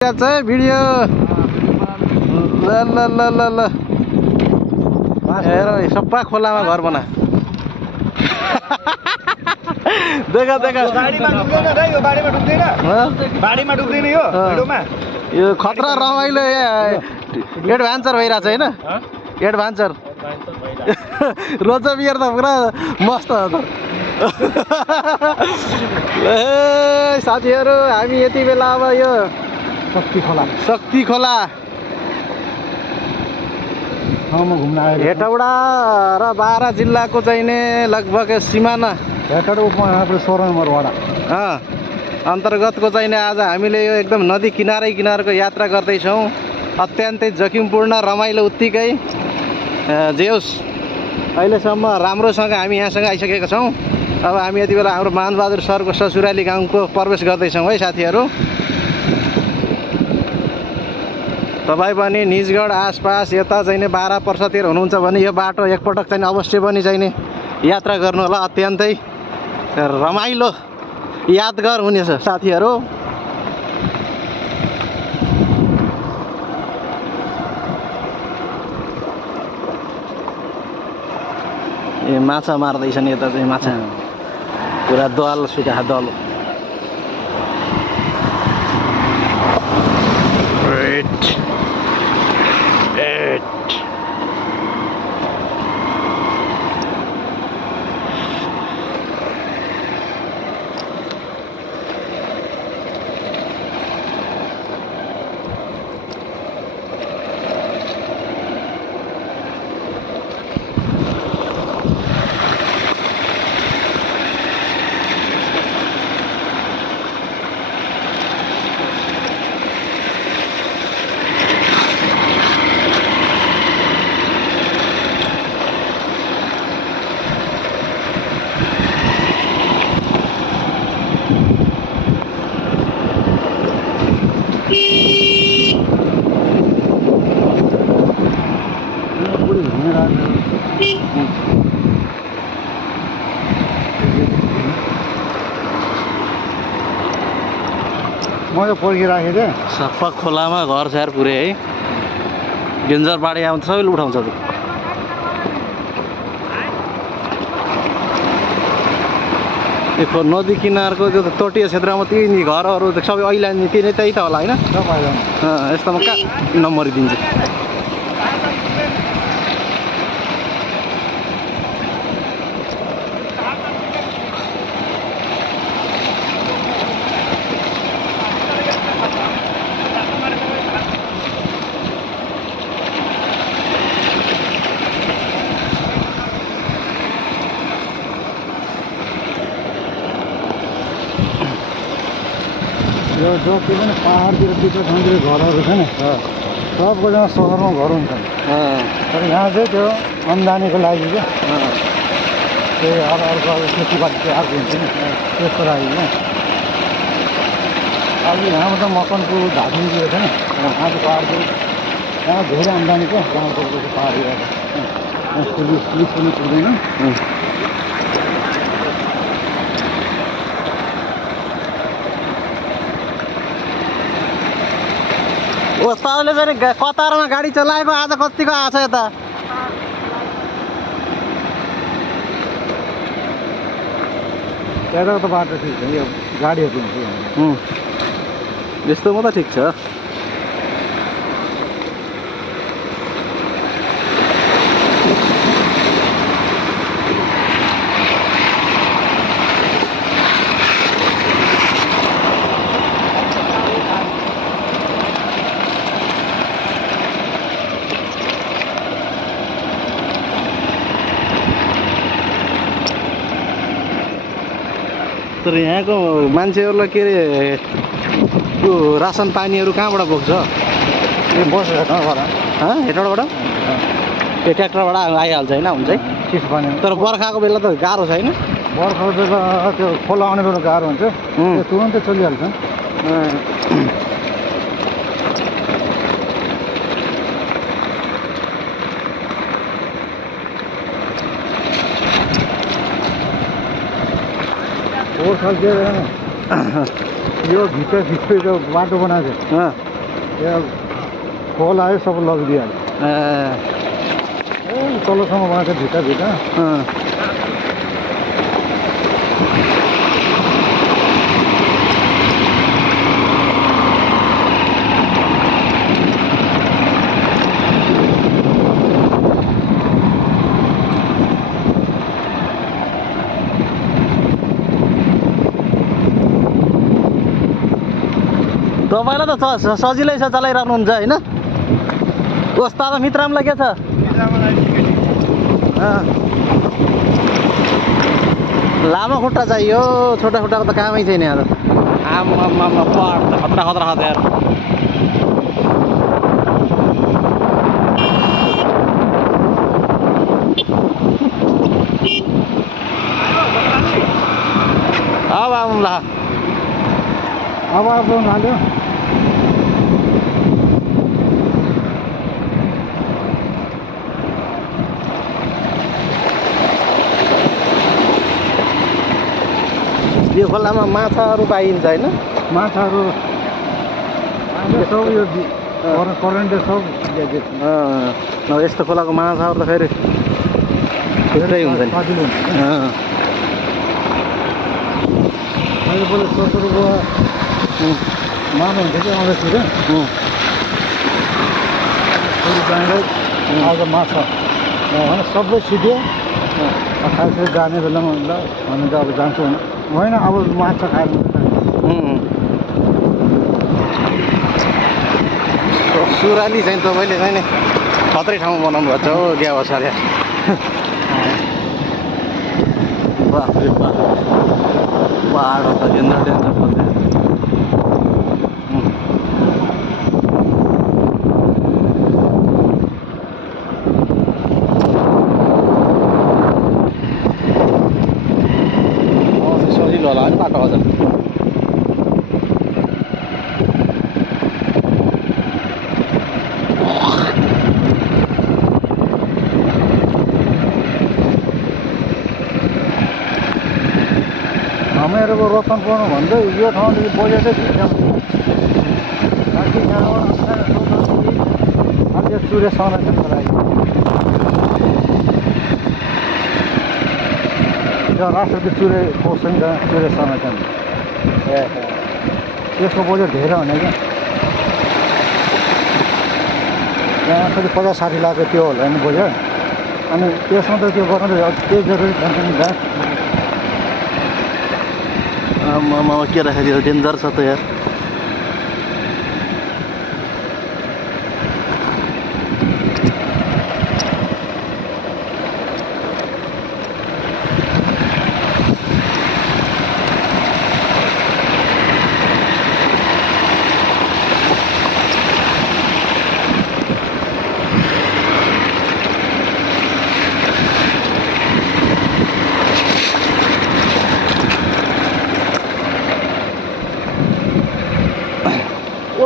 चाहिँ भिडियो ल ल ल ल ल हेर सबै खोलामा घर बना देखा देखा यो खतरा रमाइलो एडभान्चर भइरहेछ होइन एडभान्चर रोजबियर त पुरा मस्त हो त ए साथीहरू हामी यति बेला अब यो शक्ति खोला हेटौडा र बारा जिल्लाको चाहिँ नि लगभग सिमाना हेटौडा उपमहानगरको 16 नम्बर वडा अन्तर्गतको चाहिँ नि आज हामीले यो एकदम नदी किनारको यात्रा गर्दैछौँ। अत्यन्तै जोखिमपूर्ण रमाइलो उत्तिकै जे होस् अहिलेसम्म राम्रोसँग हामी यहाँसँग आइसकेका छौँ। अब हामी यति बेला हाम्रो मानबहादुर सरको ससुराली गाउँको प्रवेश गर्दैछौँ है साथीहरू। तपाईँ पनि निजगढ आसपास यता चाहिँ नि बारा पर्सातिर हुनुहुन्छ भने यो बाटो एकपटक चाहिँ अवश्य पनि चाहिँ नि यात्रा गर्नु होला। अत्यन्तै रमाइलो यादगार हुनेछ साथीहरू। ए माछा मार्दैछन् यता चाहिँ माछा पुरा दल सुका दल मैले पर्खिराखेको थिएँ। सफा खोलामा घर छार पुरै है डेन्जर बाढी आउँछ सबैले उठाउँछ त्यो। यो नदी किनारको त्यो तटीय क्षेत्रमा त्यही घरहरू सबै अहिले त्यही त होला होइन यस्तोमा कहाँ नम्बर दिन्छ। यो जति पनि पाहाडतिर पिछो ठाउँतिर घरहरू छ नि सबको जहाँ सहरमा घर हुन्छ तर यहाँ चाहिँ त्यो आम्दानीको लागि क्या त्यही अर्को अब खेतीपाती चाहिँ अर्को हुन्छ नि त्यसको लागि क्या। अब यहाँबाट मकनको धादिङतिर छ नि यहाँ चाहिँ पाहाडतिर यहाँ धेरै आम्दानी क्या गाउँको पाहाडी पुलिस पनि पुग्दैन। उस्तादले चाहिँ कतारमा गाडी चलाएको आज कतिको आछ यता त्यहाँको त बाटो ठिक छ यो गाडीहरू हुन्छ यस्तोमा त ठिक छ। तर यहाँको मान्छेहरूलाई के अरे त्यो रासन पानीहरू कहाँबाट बोक्छ? यो बस हेटौडाबाट त्यो ट्र्याक्टरबाट आइहाल्छ होइन हुन्छ है चिसो पानी। तर बर्खाको बेला त गाह्रो छैन? बर्खाको बेला त्यो खोला आउने बेला गाह्रो हुन्छ त्यो तुरन्तै चलिहाल्छ। यो भित्र जो बाटो बनाएको छ यहाँ खोल आयो सब लगिदिइहाल्यो ए तलसम्म उहाँको भिटा भिटा तपाईँलाई त सजिलै छ चलाइराख्नुहुन्छ होइन उस्ताद मित्रामलाई के छ लामो खुट्टा चाहियो छोटा खुट्टाको त कामै छैन यहाँ त आमा पहाड त खतरा खतरा छ यार अब आउनुला अब हाल्यो यो खोलामा माछाहरू पाइन्छ होइन माछाहरू सब यो करेन्टले सब यस्तो खोलाको माछाहरू त फेरि छुट्टै हुन्छ नि सजिलो हुन्छ अहिले पहिला 70 रुपियाँ मार्नुहुन्थ्यो कि आउँदाखेरि आज माछा होइन सबै सिध्यो खासै जाने बेलामा ल भने त अब जान्छु होइन अब माछा खाएर सुराली चाहिँ तपाईँले चाहिँ नि खत्रै ठाउँमा बनाउनु भएको छ हो क्या बसार बाफ्रे बाफ पहाड त डेन्जर डेन्जर पर्दैन सजिलो होला है बाटो अझ हामीहरूको रोशन पर्नु भन्दै यो ठाउँदेखि बजेटै बाँकी यहाँबाट अलि सूर्य संरक्षणको लागि यो राष्ट्रपति सूर्य कोष नि सूर्य संरक्षण त्यसको बजेट धेरै हुने क्या यहाँ कति 50-60 लाख त्यो होला नि बजेट अनि त्यसमा त त्यो गर्नु त केही जरुरी छैन नि दा के राखेको डेन्जर छ त यार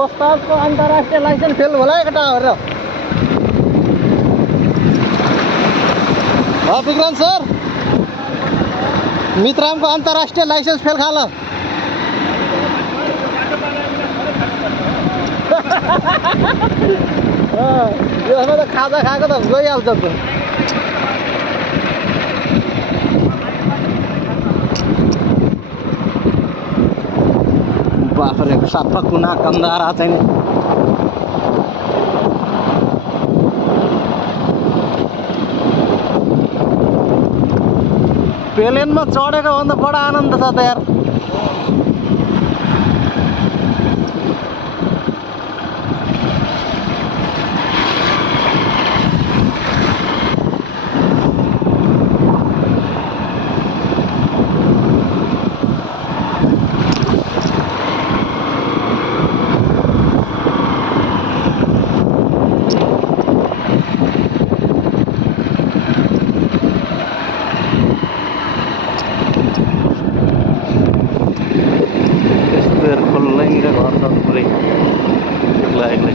उस्तादको अन्तर्राष्ट्रिय लाइसेन्स फेल होला एकटा हेरेर विक्रान्त सर मित्रामको अन्तर्राष्ट्रिय लाइसेन्स फेल खाल यसमा त खाजा खाएको त गइहाल्छ त बाफ्रे सफा कुना कन्दारा चाहिँ नि प्लेनमा चढेको भन्दा बडा आनन्द छ त यार खुल्लै घर छ पुरै एक्लै एक्लै